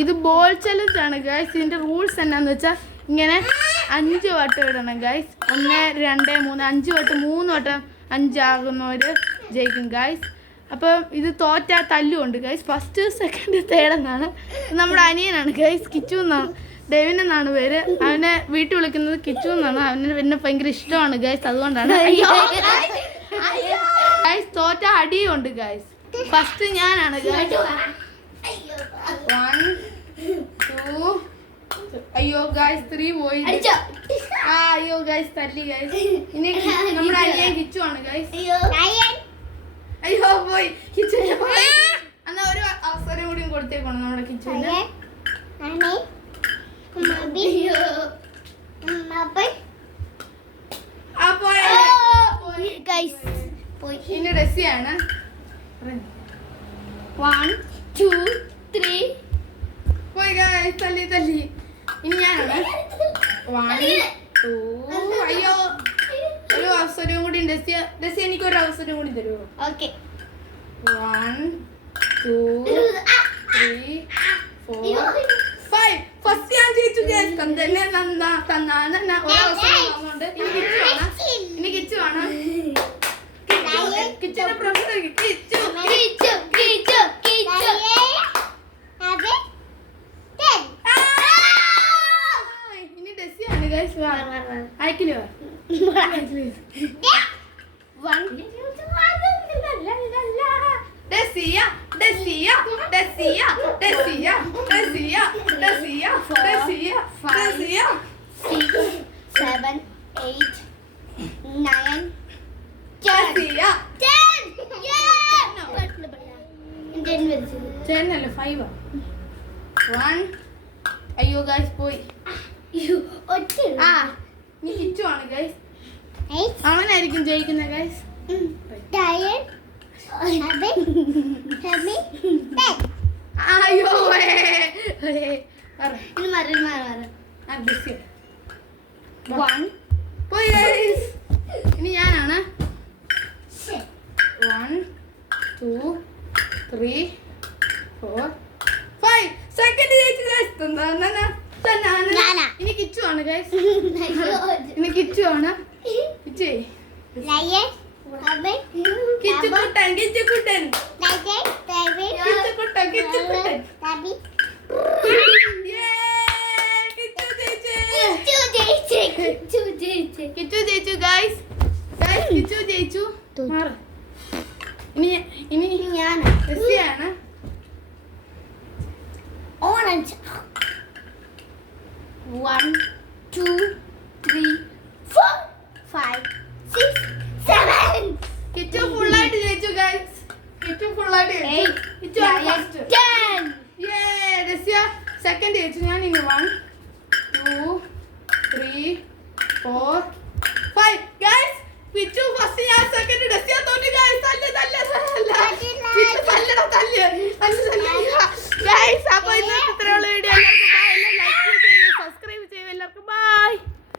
ഇത് ball challenge ആണ് guys. ഇതിന്റെ റൂൾസ് എന്നാന്ന് വെച്ചാൽ ഇങ്ങനെ 5 വട്ടം ഇടണം ഗൈസ്. 1 2 3 5 വട്ടം 3 വട്ടം 5 ആകുന്നവര് ജയിക്കും ഗൈസ്. അപ്പം ഇത് തോറ്റാ തല്ലുണ്ട് ഗൈസ്. ഫസ്റ്റ് സെക്കൻഡ് തേർഡ് എന്നാണ്. നമ്മുടെ അനിയനാണ് ഗൈസ്, കിച്ചു എന്നാണ്, ഡെവിൻ എന്നാണ് പേര്. അവനെ വീട്ടിൽ വിളിക്കുന്നത് കിച്ചു എന്നാണ്. അവന് പിന്നെ ഭയങ്കര ഇഷ്ടമാണ് ഗൈസ്, അതുകൊണ്ടാണ്. ഗൈസ് തോറ്റ അടിയുണ്ട് ഗൈസ്. ഫസ്റ്റ് ഞാനാണ് ഗൈസ്. 1 2 അയ്യോ ഗൈസ് 3 പോയി. അയ്യോ ഗൈസ് തല്ലി ഗൈസ്. ഇനി നമ്മുടെ അനിയൻ കിച്ചു ആണ് ഗൈസ്. അയ്യോ പോയി കിച്ചു. എന്നാ ഒരു അവസരം കൂടി കൊടുത്തേക്കണം നമ്മുടെ കിച്ചുവിന്. ഇനി ഡെസിയാണ്. 1 2 3 പോയി ഗൈസ്. തല്ലി. ഇനി ഞാനാണ്. 1 2 അയ്യോ ഒരു അവസരം കൂടി. ഡെസി എനിക്ക് ഒരു അവസരം കൂടി തരുമോ? ഓക്കെ. 1 2 3 4 5. ഫസ്റ്റ് ഞാൻ ജയിച്ചു ഗൈസ്. തന്നെ തന്നാണ്. ഇനി കിച്ചു ആണ്. കിച്ചന്റെ പ്രശ്നം കിച്ചു. ഇനി ഡെസിയാണ് ഗൈസ്. അയക്കില്ലേ? 1 Desia 6 7 8 9 10 അല്ല 5. 1 അയ്യോ ഗൈസ് പോയി. നീ കിച്ചു ആണ് ഗൈസ്. അവനായിരിക്കും ജയിക്കുന്ന ഗൈസ്. അയ്യോ പോയി ഗൈസ്. ഇനി ഞാനാണ്. 1 2 3 4 5. സെക്കൻഡ് ജയിച്ചു ഗൈസ്. ഇനി കിച്ചു ആണ് ഗൈസ്. ഇനി കിച്ചു ആണ്. കിച്ചുകുട്ടൻ കിച്ചു ജയിച്ചു ഗൈസ്. കിച്ചു ജയിച്ചു. ഇനി ഞാൻ ഡെസിയാണ്. ഓറഞ്ച്. 1 2 3 4 5 6 7. കിച്ചു ഫുള്ളായിട്ട് ജയിച്ചു ഗൈസ്. കിച്ചു ഫുള്ളായിട്ട് ജയിച്ചു. 10. ഡെസിയ സെക്കൻഡ് ജയിച്ചു. ഞാൻ ഇനി 1 2 3 4 5 ഗൈസ്. കിച്ചു ഫസ്റ്റ്, ഞാൻ സെക്കൻഡ്. ഡെസിയ തോറ്റു ഗൈസ്.